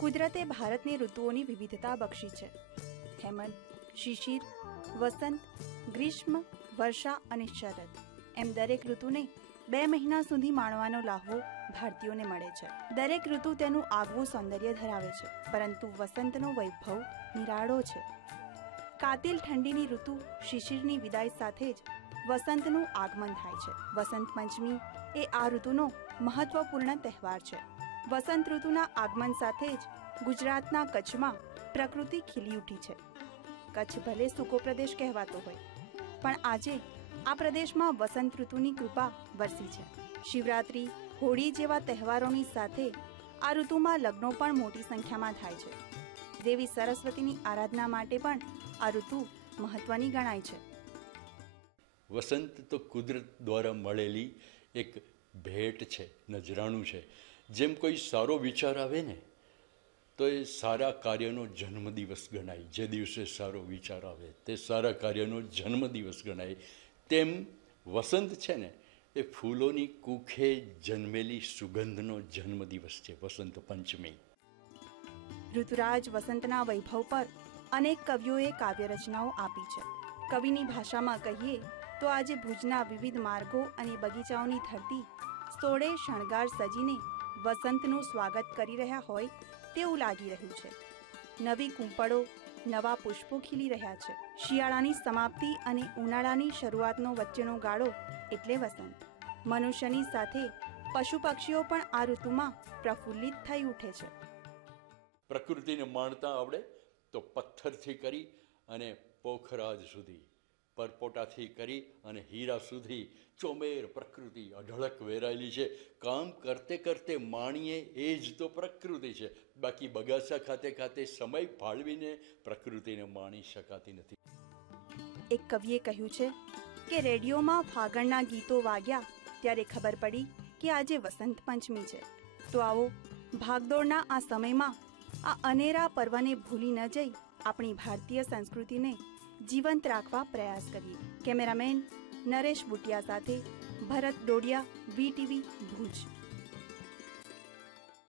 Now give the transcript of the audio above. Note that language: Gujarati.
કુદરતે ભારતને ઋતુઓની વિવિધતા બક્ષી છે. હેમંત, શિશિર, વસંત, ગ્રીષ્મ, વર્ષા અને શરદ. એમ દરેક ઋતુને બે મહિના સુધી માણવાનો લાહવો ભારતીયોને મળે છે. દરેક ઋતુ તેનું આગવું સૌંદર્ય ધરાવે છે, પરંતુ વસંતનો વૈભવ નિરાળો છે. કાતિલ ઠંડીની ઋતુ શિશિરની વિદાય સાથે જ વસંતનું આગમન થાય છે. વસંત પંચમી એ આ ઋતુનો મહત્વપૂર્ણ તહેવાર છે. વસંત ઋતુના આગમન સાથે જ ગુજરાતના કચ્છમાં પ્રકૃતિ ખીલી ઉઠી છે. કચ્છ ભલે સૂકો પ્રદેશ કહેવાતો હોય, પણ આજે આ પ્રદેશમાં વસંત ઋતુની કૃપા વરસી છે. શિવરાત્રી, હોળી જેવા તહેવારોની સાથે આ ઋતુમાં લગ્નો પણ મોટી સંખ્યામાં થાય છે. દેવી સરસ્વતીની આરાધના માટે પણ આ ઋતુ મહત્વની ગણાય છે. વસંત તો કુદરત દ્વારા મળેલી એક ભેટ છે, નજરાણું છે. જેમ કોઈ સારો વિચાર આવે ને, તો એ સારા કાર્યનો જન્મદિવસ ગણાય. જે દિવસે સારો વિચાર આવે, તે સારા કાર્યનો જન્મદિવસ ગણાય. તેમ વસંત છે ને, એ ફૂલોની કુખે જન્મેલી સુગંધનો જન્મદિવસ છે, વસંત પંચમી. ઋતુરાજ વસંતના વૈભવ પર અનેક કવિઓએ કાવ્ય રચનાઓ આપી છે. કવિની ભાષામાં કહીએ તો આજે ભુજના વિવિધ માર્ગો અને બગીચાઓની ધરતી સોળે શણગાર સજીને વસંતનું સ્વાગત કરી રહ્યા હોય તેવું લાગી રહ્યું છે. નવી કૂંપળો, નવા પુષ્પો ખીલી રહ્યા છે. શિયાળાની સમાપ્તિ અને ઉનાળાની શરૂઆતનો વચ્ચેનો ગાળો એટલે વસંત. મનુષ્યની સાથે પશુ પક્ષીઓ પણ આ ઋતુમાં પ્રફુલ્લિત થઈ ઉઠે છે. પ્રકૃતિને માણતા આવડે તો પથ્થરથી કરી અને પોખરાજ સુધી પરપોટાથી કરી અને હીરા સુધી ચોમેર પ્રકૃતિ અઢળક વેરાયેલી છે. કામ કરતે કરતે માણીએ એ જ તો પ્રકૃતિ છે. બાકી બગાસા ખાતે ખાતે સમય ફાળવીને પ્રકૃતિને માણી શકાતી નથી. એક કવિએ કહ્યું છે કે રેડિયોમાં ફાગણના ગીતો વાગ્યા ત્યારે ખબર પડી કે આજે વસંત પંચમી છે. તો આવો, ભાગદોડના આ સમયમાં આ અનેરા પર્વને ભૂલી ન જઈ આપણી ભારતીય સંસ્કૃતિને જીવંત રાખવા પ્રયાસ કરીએ. કેમેરામેન નરેશ બુટિયા સાથે ભરત ડોડિયા વીટીવી ભુજ.